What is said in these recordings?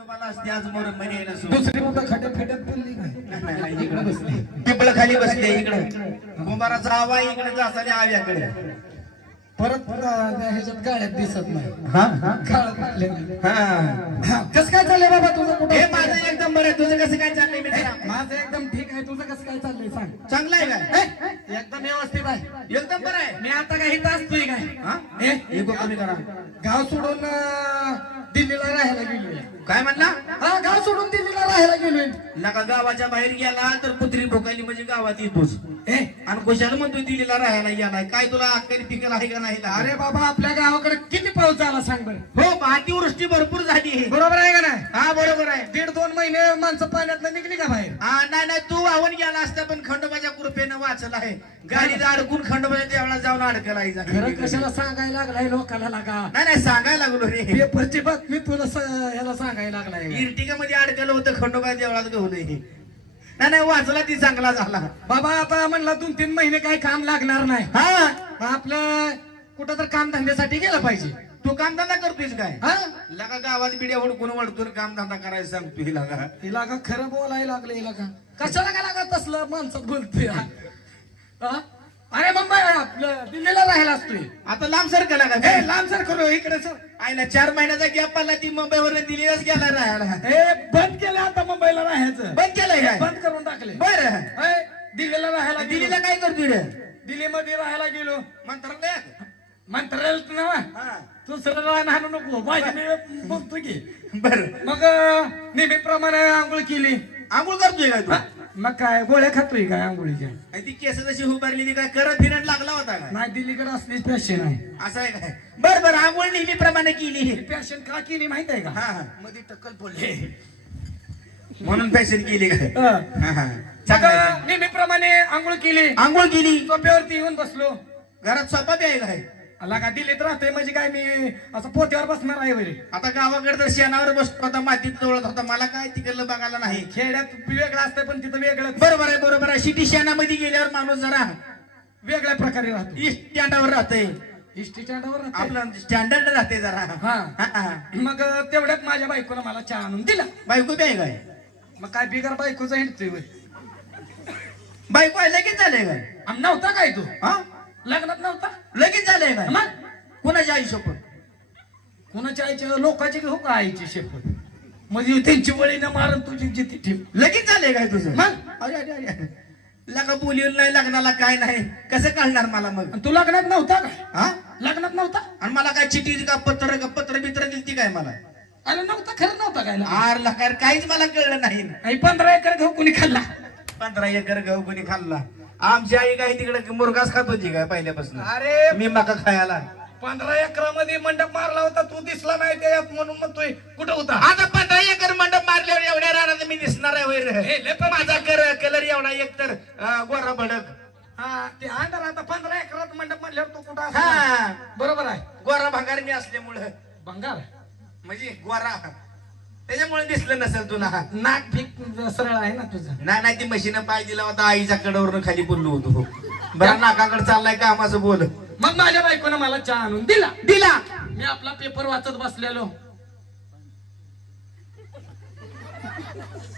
खंडोबाला असते आज मोर म्हणे. दुसरी मुलं खड्यात खड्यात पडली काय इकडं बसली पिंपळ खाली बसले इकडे कुंभाराचा आवा इकडे जासाने आव्याकडे परत ह्याच्यात गाड्यात दिसत नाही हा हा हा कसं काय चाललंय बाबा तुझं हे कुठं माझं एकदम बरं. तुझं कसं काय चाललंय माझं एकदम ठीक आहे तुझं कसं काय चाललंय सांग चांगलं आहे काय एकदम व्यवस्थित आहे एकदम बरं आहे मी आता काही तास तुय काय हा? कमी करा गाव सोडून दिल्लीला राहायला गेलोय काय म्हणला? हा गाव सोडून दिल्लीला राहायला गेलोय. नका गावाच्या बाहेर गेला तर पुत्री भोकायली म्हणजे गावात येतोच. ए? आणि कशाला म्हणतोय दिल्लीला राहायला गेलाय? काय तुला अक्कल पिकल आहे का नाही अरे बाबा आपल्या गावाकडे किती पाऊस झाला सांग बरं. हो अतिवृष्टी भरपूर झाली आहे. बरोबर आहे का नाही? हा बरोबर आहे. दीड दोन महिने माणसं पाण्यात निघली का बाहेर? हा नाही नाही तू वाहून गेला असता पण खंडोबाच्या कृपेनं वाचला आहे. गाडीत अडकून खंडोबाच्या देवळात जाऊन अडकला खरं नाही कशाला सांगायला लागलाय लोकांना लागा. नाही सांगायला लागलो रे. पेपरची बातमी तुला स- ह्याला सांगायला लागलाय इर्टिका मध्ये अडकलं होतं खंडोबा देवळात गवलंय नाही नाही वाचला ती चांगला झाला. बाबा आता म्हणला दोन तीन महिने काही काम लागणार नाही. हा? मग आपलं कुठं तर काम धंद्यासाठी गेलं पाहिजे. तू कामधंदा करतोयस काय? हा? लगा गावात बिड्या हुडकून वळतून कामधंदा करायला सांगतो हिला का? हिला का खरं बोलायला लागलं हिला का? कशाला का लागा तसलं माणसात बोलतोय? हा? हा? अरे मुंबई आपलं दिल्लीला राहायला असतोय. आता लांब सर का? लागा ए लांब सर करू इकडे सर. आईला चार महिन्याचा गॅप पडला ती मुंबईवर दिल्लीलाच गेला राहायला. ए बंद केलं आता मुंबईला राहायचं. बंद केलंय काय? बंद करून टाकले. बर. दिल्लीला राहायला दिल्लीला काय करतोय रे? दिल्लीमध्ये राहायला गेलो. मंत्रालयात? मंत्रालयात ना हा. दुसरं राहण हाणू नको. माझी मी बोलतो की. बर. मग अं, नेहमीप्रमाणे आंघोळ केली. आंघोळ करतोय काय तू? हा? मग काय गोळ्या खातोय काय आंघोळीच्या? आणि ती केस जशी उभारलेली काय करत फिरत लागला होता काय? नाही दिल्लीकडे असलीच पॅशन आहे. असं आहे काय? बर बर आंघोळ नेहमीप्रमाणे केली. पॅशन का केली माहीत आहे का? हा हा. मध्ये टक्कल पडले. म्हणून फॅशन केली काय? हा, हा. चांगलं आहे. नेहमीप्रमाणे आंघोळ केली. आंघोळ केली. सोप्यावरती येऊन बसलो. घरात स्वयंपाक बी आहे काय? आला का दिल्लीत राहतोय म्हणजे काय मी असं पोत्यावर बसणार आहे बरे आता गावाकडे तर शेणावर बसतो आता मातीत तोळत होता. मला काय तिकडलं बघायला नाही. खेड्यात वेगळं असतंय पण तिथं वेगळं बरोबर आहे बरोबर आहे. सिटी शेणामध्ये गेल्यावर माणूस जरा वेगळ्या प्रकारे राहतो. स्टँडावर राहतंय. इष्टी स्टँडवर राहतोय. आपलं स्टँडर्ड राहते जरा. हा. मग तेवढ्यात माझ्या बायकोनं मला चहा आणून दिला. बायको आहे काय? मग काय बिगर बायकोचा हिंडतोय होय. बायको आहे लगेच झालंय काय? आम नव्हता काय तू? हा? लग्नात नव्हता? लगेच झालंय काय मग? कुणाच्या आई शपथ? कुणाच्या आईच्या लोकांची घेऊ का आईची शेपट म्हणजे त्यांची वळीनं मारून तुझी जिथे ठेव. लगेच झालंय काय तुझं? मग? अरे अरे अरे. लगा बोलील नाही लग्नाला काय नाही. कसं कळणार मला मग? तू लग्नात नव्हता का हा? लग्नात नव्हता? आणि मला काय चिठी का पत्र का पत्र बित्र दिलती काय मला? अरे नव्हता खरं नव्हता काय? आर लकार काहीच मला कळलं नाही. पंधरा एकर घेऊ कुणी खाल्ला? पंधरा एकर गहू कोणी खाल्ला? आमची आई काही तिकडे मुरगास खात होती काय पहिल्यापासून? अरे मी मका खायला. पंधरा एकरामध्ये मंडप मारला होता तू दिसला नाही त्याच्यात म्हणून म्हणतोय कुठं होता? आता पंधरा एकर मंडप मारल्यावर एवढ्या रानात मी दिसणार आहे वैर हे, माझा कर कलर एवढा एक तर गोरा भडक. हा ते अंधार आता पंधरा एकरात मंडप म्हणल्यावर तू कुठं हा. बरोबर आहे. गोरा भांगार मी असल्यामुळं. बंगार म्हणजे गोरा त्याच्यामुळे दिसलं नसेल तुला. नाक फिक सरळ आहे ना तुझं? नाही नाही ती मशीन पाय दिला होता आईच्या कडावरून खाली बोललो होतो. बरं नाकाकडे चाललाय का आम्हाला बोल? मग माझ्या बायकोनं मला चहा आणून दिला. दिला? मी आपला पेपर वाचत बसलेलो.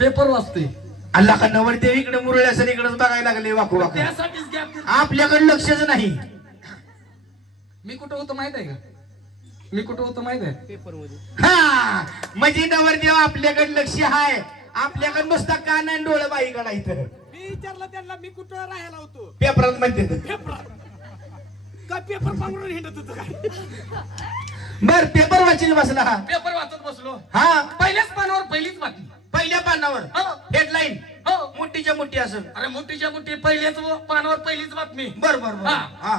पेपर वाचतोय. अल्ला का नवरते इकडे मुरळे असेल इकडेच बघायला लागले वाकू वाकू. त्यासाठीच आपल्याकडे लक्षच नाही. मी कुठं होतो माहीत आहे का? मी कुठं होतो माहीत आहे? हा म्हणजे नवरदेव आपल्याकडे लक्ष आहे आपल्याकडे नुसता कान आणि डोळे बाईकडे इथं मी विचारलं त्यांना मी कुठं राहायला होतो? पेपरात म्हणते पेपर का पेपर पांघरून हिंडत होतो काय? बर पेपर वाचील बसला. हा पेपर वाचत बसलो. हा. पहिल्याच पानावर पहिलीच बातमी. पहिल्या पानावर. हो. हेडलाईन हो. मोठीच्या मोठी असेल अरे मोठीच्या मोठी पहिल्याच पानावर पहिलीच बातमी. बर बर बर. हा. हा.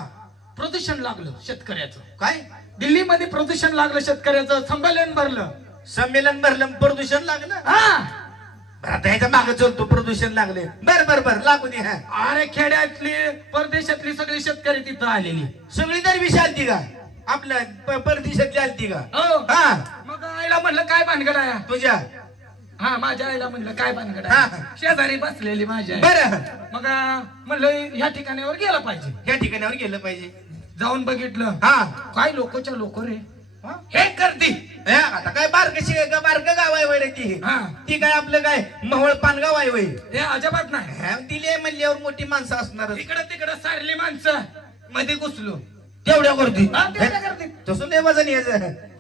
प्रदूषण लागलं शेतकऱ्याचं. काय? दिल्लीमध्ये प्रदूषण लागलं शेतकऱ्याचं संमेलन भरलं. संमेलन भरलं प्रदूषण लागलं? हा. आता ह्याच्या मागे चलतो प्रदूषण लागले. बर बर बर लागू दे हा. अरे खेड्यातली परदेशातली सगळी शेतकरी तिथं आलेली. सगळी तर विषय आलती का? आपल्या प- परदेशातली आलती का? हो. हा. मग आईला म्हणलं काय भानगड आहे? तुझ्या? हा माझ्या आईला म्हणलं काय भानगड हा. आहे शेजारी बसलेली माझी आई. बर. मग म्हणलं ह्या ठिकाणावर गेलं पाहिजे. या ठिकाणावर गेलं पाहिजे. जाऊन बघितलं. हा. काय लोकच्या लोक रे? हा? हे करती. हे, आता काय बारक शिकाय का? बारक गाव आहे वैरे ती. हा. ती काय आपलं काय? महवळ पानगाव आहे वय. हे अजिबात नाही. दिले म्हणल्यावर मोठी माणसं असणार. इकडं तिकडं सारली माणसं. मध्ये घुसलो. तेवढ्या गर्दी. हा, तेवढ्या. तसं नाही वजन यायचं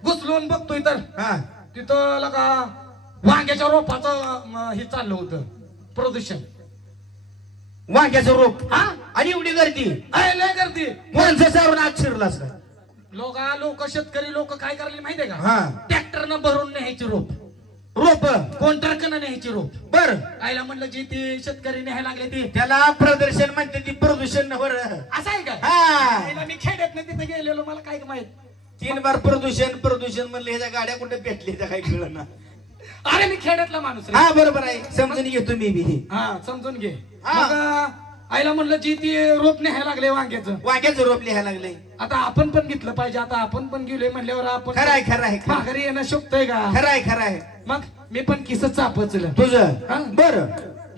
घुसलून बघतोय तर. हा. तिथं लगा वांग्याच्या रोपाचं म, हे चाललं होतं. प्रदूषण. वांग्याचं रोप. हा? आणि एवढी गर्दी. अय, लय गर्दी. माणसं सारून आत शिरलास का? लोक लोक शेतकरी लोक काय करायला माहितीये हा. का? ट्रॅक्टरनं भरून न्यायची रोप. रोप? कोण ट्रकनं न्यायची रोप. बर. आईला म्हणलं जी ती शेतकरी न्यायला लागले ती. त्याला प्रदर्शन म्हणते ती प्रदूषण वर. असं आहे का? हा. मी खेड्यात नाही तिथे गेलेलो मला काय माहीत? तीन बार प्रदूषण प्रदूषण म्हणलं ह्याच्या गाड्या कुठे भेटली त्या काही कळलं ना अरे मी खेड्यातला माणूस रे. हा बरोबर आहे. समजून घेतो मी बी. हा समजून घे. हा. मग अं, आईला म्हणलं जी ती रोप न्यायला लागले वांग्याचं. वांग्याचं रोप लिहायला लागले. आता आपण पण घेतलं पाहिजे. आता आपण पण गेलोय म्हणल्यावर आपण खरंय खरंय खरंय. माघारी येणं शोभतय का? खरंय खरंय मग मी पण किस चापचलं? तुझं. बर.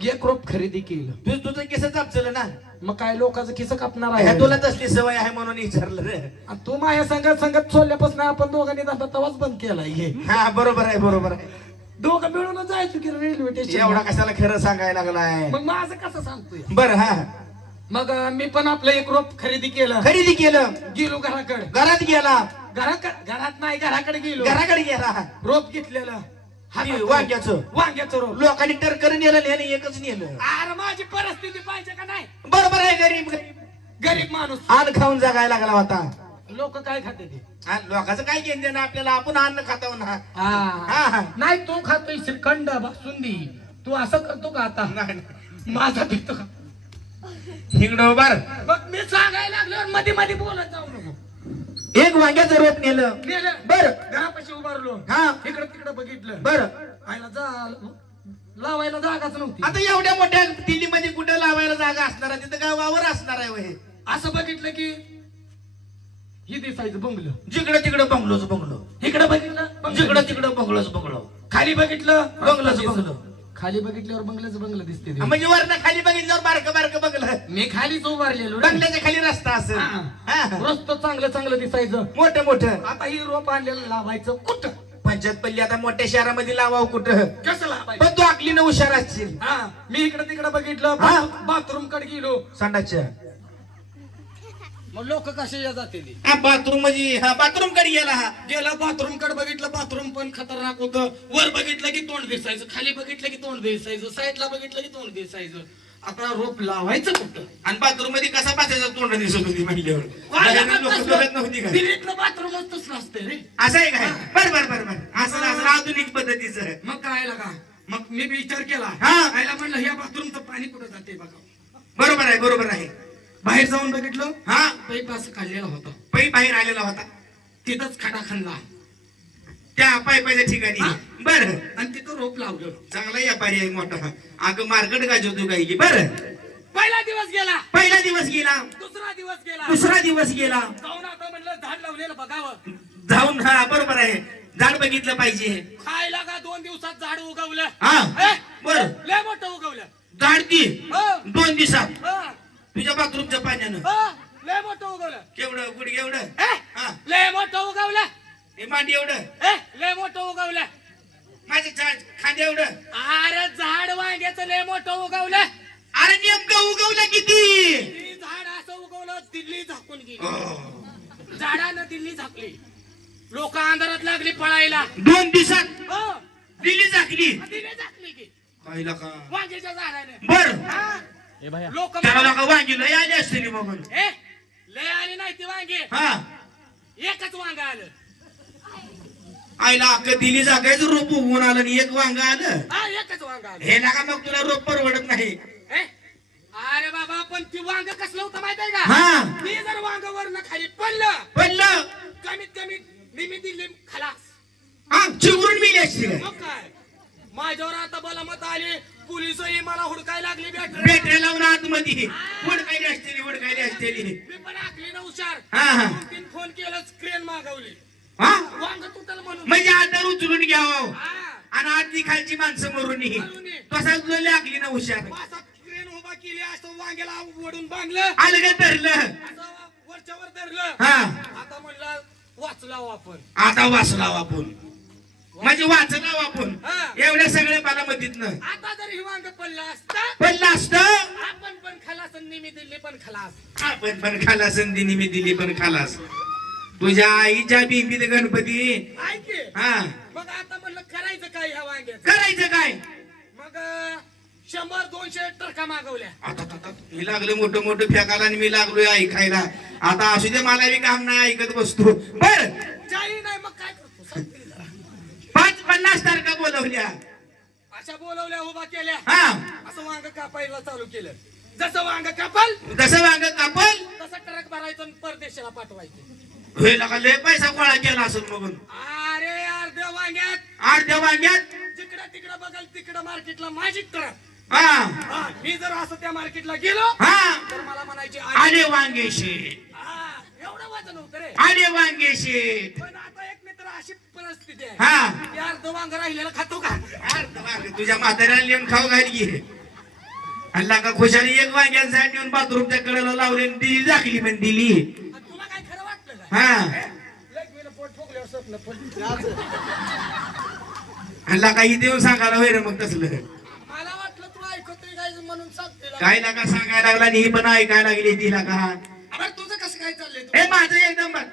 एक रोप खरेदी केलं. तुझ तुझं केस चापचलं ना? मग काय लोकांचं किस कापणार ह्या आहे? तुला तसली सवय आहे म्हणून विचारलं रे. आणि तू माझ्या संगत संगत सोडल्यापासून आपण दोघांनी धंदा तवाच बंद केलाय. हे हा बरोबर आहे बरोबर आहे. दोघं मिळून जायचो की रेल्वे एवढा स्टेशन कशाला खरं सांगायला लागलाय? मग माझं कसं सांगतोय? बर हा मग अं, मी पण आपलं एक रोप खरेदी केलं. खरेदी केलं. गेलो घराकडे. घरात गेला. घराकडे घरात नाही घराकडे गेलो. घराकडे गेला. रोप घेतलेलं. ती हातात वांग्याचं. वांग्याचं रोप. लोकांनी टरकर नेलं नेलं एकच नेलं. अरे माझी परिस्थिती पाहिजे का नाही? बरोबर आहे गरीब गरीब गरीब माणूस. अन्न खाऊन जगायला लागला होता. लोक काय खाते ते? हा, लोकांचं काय घेणं देणं आपल्याला? आपण अन्न खातो ना. हा, हा. हा. नाही तू खातोय श्रीखंड बासुंदी. तू असं करतो का आता? नाही, नाही. माझा पितो का हिंगडो बर मग मी सांगायला लागल्यावर मध्ये मध्ये बोलत जाऊ नको. एक वांग्याचं रोप नेलं. नेलं. बर. घरापाशी उभारलो. हा. इकडं तिकडं बघितलं. बर. आयला जा लावायला जागाच नव्हती. आता एवढ्या मोठ्या दिल्लीमध्ये कुठं लावायला जागा असणार आहे? तिथं काय वावर असणार आहे वय असं बघितलं की ही दिसायचं बंगलं. जिकडं तिकडं बंगलोच बंगलो. इकडं बघितलं? जिकडं तिकडं बंगलोच बंगलो. खाली बघितलं बंगलोच बंगलो. खाली बघितल्यावर बंगल्याच बंगलं दिसते ते. म्हणजे वरनं खाली बघितल्यावर बारक बारक बंगलं. मी खालीच उभारलेलो रे. बंगल्याच्या खाली रस्ता असेल. रस्तं चांगलं चांगलं दिसायचं. मोठं मोठं. आता ही रोप आणलेलं लावायचं कुठं? पंचायत पल्ली आता मोठ्या शहरामध्ये लावावं कुठं? कसं लावायचं? पण तू आकली न हुशार असशील. हा. मी इकडे तिकडे बघितलं. हा. बाथरूमकडे गेलो. संडासच्या. मग लोक कसे या जाते ते हा बाथरूममध्ये हा बाथरूमकडे गेला हा. गेला बाथरूमकडे बघितलं बाथरूम पण खतरनाक होतं. वर बघितलं की तोंड दिसायचं खाली बघितलं की तोंड दिसायचं साईडला बघितलं की तोंड दिसायचं. आता रोप लावायचं कुठं? आणि बाथरूममध्ये कसा बसायचा तोंड दिसत होती म्हणल्यावर? बाहेरनं लोकं बघत नव्हती का? दिल्लीतलं बाथरूमच तसलं असतंय रे. असं आहे काय? बर बर बर बर. असं असं आधुनिक पद्धतीचं. मग काय लागा? मग मी बी विचार केला. हा. आयला म्हणलं या बाथरूमचं पाणी कुठं जाते बघा. बरोबर आहे बरोबर आहे. बाहेर जाऊन बघितलं हा? पाईप असं काढलेला होता. पै बाहेर आलेला होता. तिथंच खडा खणला त्या पायपाच्या ठिकाणी. बर. आणि तिथं रोप लावलं चांगला व्यापारी आहे मोठा अगं मार्केट गाजवतो काही की बर. पहिला दिवस गेला. पहिला दिवस गेला. दुसरा दिवस गेला. दुसरा दिवस गेला. जाऊन आता म्हणलं झाड लावलेलं बघावं. जाऊन हा बरोबर आहे. झाड बघितलं पाहिजे. खायला का दोन दिवसात झाड उगवलं? हा. बर. लय मोठं उगवलं. झाड ती हो, दोन दिवसात. पाण्यानं. लय मोठं उगवलं. केवढं गुड एवढं? ए, हा. लय मोठं उगवलं. हे मांडी एवढं? ए, लय मोठं उगवलं. माझे खांदे एवढं? अरे झाड वांग्याचं लय मोठं उगवलं. अरे नेमकं उगवलं किती? ती झाड असं उगवलं दिल्ली झाकून गेली. हो. झाडानं दिल्ली झाकली. लोक अंधारात लागली पळायला. दोन दिवसात हो, दिली झाकली. दिल्ली झाकली की. पाहिलं का? वांग्याच्या झाडाने. बर. लोक त्याला लोक वांगी लय आली बघून. ए लय आली नाही ती वांगे. हा. एकच वांग आलं. आईला अक्क दिली जागायचं रोप उगवून आलं आणि एक वांग आलं. हा एकच वांग आलं. हे नका मग तुला रोप परवडत नाही. ए, अरे बाबा पण ती वांग कसलं होतं माहीत आहे हा. का मी जर वांग वरनं खाली पडलं पडलं. कमीत कमी निमी दिल्ली खलास. हा चिवरून मिली असतील मग काय? माझ्यावर आता मला मत आली. पोलिसही मला हुडकायला लागली बॅटरी बॅटरी लावून आतमध्ये वडकायली असतील वडकायली असतील. मी पण आखली ना हुशार. हा, हा. दोन तीन फोन केलं स्क्रीन मागवली. हा? वांग तुटल म्हणून. म्हणजे आता उचलून घ्यावं. हा. आणि आतली खालची माणसं मरून मरून ये. तसा तुला लागली ना हुशार. पासात क्रेन उभा केली असं वांग्याला ओढून बांधलं. आलं का धरलं. असं वरच्यावर धरलं. हा. आता म्हणलं वाचलाव आपण. आता वाचला आपण. म्हणजे वाचनाव आपण. एवढ्या सगळ्या बारामतीतनं आता जर ही वांग पडलं असतं पडलं असतं. आपण पण खलास आणि निमी दिल्ली पण खलास. आपण पण खाला संधी मी दिली पण खालास. तुझ्या आईच्या बिंबीत गणपती. हा. मग आता म्हणलं करायचं काय ह्या करायचं काय? मग शंभर दोनशे ट्रका मागवल्या? आता मी लागलो मोठं मोठं फेकायला आणि मी लागलोय ऐकायला आता असू दे मला बी काम नाही ऐकत बसतो. बर. जाई नाही मग काय करतो सांग तरी जरा. पाच पन्नास तारखा बोलवल्या. अशा बोलवल्या उभा केल्या. हा. असं वांग कापायला चालू केलं. जसं वांग कापल कसं वांग कापल तसं ट्रक भरायचं आणि परदेशाला पाठवायचं. लय पैसा गोळा केला असेल बघून अरे अर्ध्या वांग्यात. अर्ध्या वांग्यात? जिकडं तिकडं बघाल तिकडं मार्केटला माझी ट्रक. हा. हा, मी जर असं त्या मार्केटला गेलो हा. तर मला म्हणायचे आले वांगे शेठ हा, एवढं वजन होतं रे. आले वांगे शेठ पण अशी परिस्थिती आहे. हा. की अर्ध वांग राहिलेलं खातो का? अर्ध वांग. तुझ्या म्हाताऱ्याला लिहून खाऊ घाल की. अल्ला का खुशाली एक वांग्यांसाठी येऊन बाथरूमच्या कडेला लावले आणि दिली झाकली पण दिली. आणि तुला काय खरं वाटलं का? हा. लग्न पोट फुगल्यावर स्वप्न पडलं. अल्ला काही देऊन सांगायला होय रे मग तसलं. मला वाटलं तू ऐकतोय काय म्हणून सांगते काय नका सांगायला लागला आणि ही पण ऐकायला लागली तिला का? अरे तुझं कसं काय चाललंय? हे माझं एकदम बघ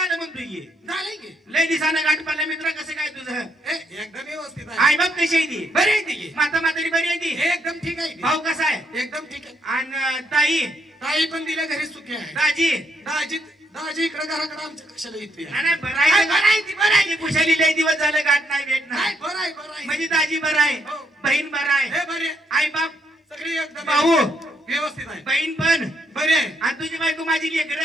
झालं म्हणतोय की झालंय की? लय दिसानं गाठ पडला मित्र कसं काय तुझं? ए, एकदम व्यवस्थित आहे. आई बाप कशी आहे ती. बरी आहे ती की? माता म्हातारी बरी आहे ती? हे एकदम ठीक आहे? भाऊ कसा आहे? एकदम ठीक आहे. आणि ताई? ताई पण दिल्या घरी सुखी आहे. दाजी? दाजी दाजी इकडे घराकडे आमच्या कशाला येते बरं आहे बरं आहे ती, बरं आहे ती. कुशाली लय दिवस झालं गाठ नाही भेट नाही. नाही बरं आहे बरं आहे. म्हणजे दाजी बरं आहे. हो. बहीण बरं आहे. हे बरे आई बाप? सगळी एकदम भाऊ. व्यवस्थित आहे बहीण पण? बरे आहे. आणि तुझी बायको माझी लेकर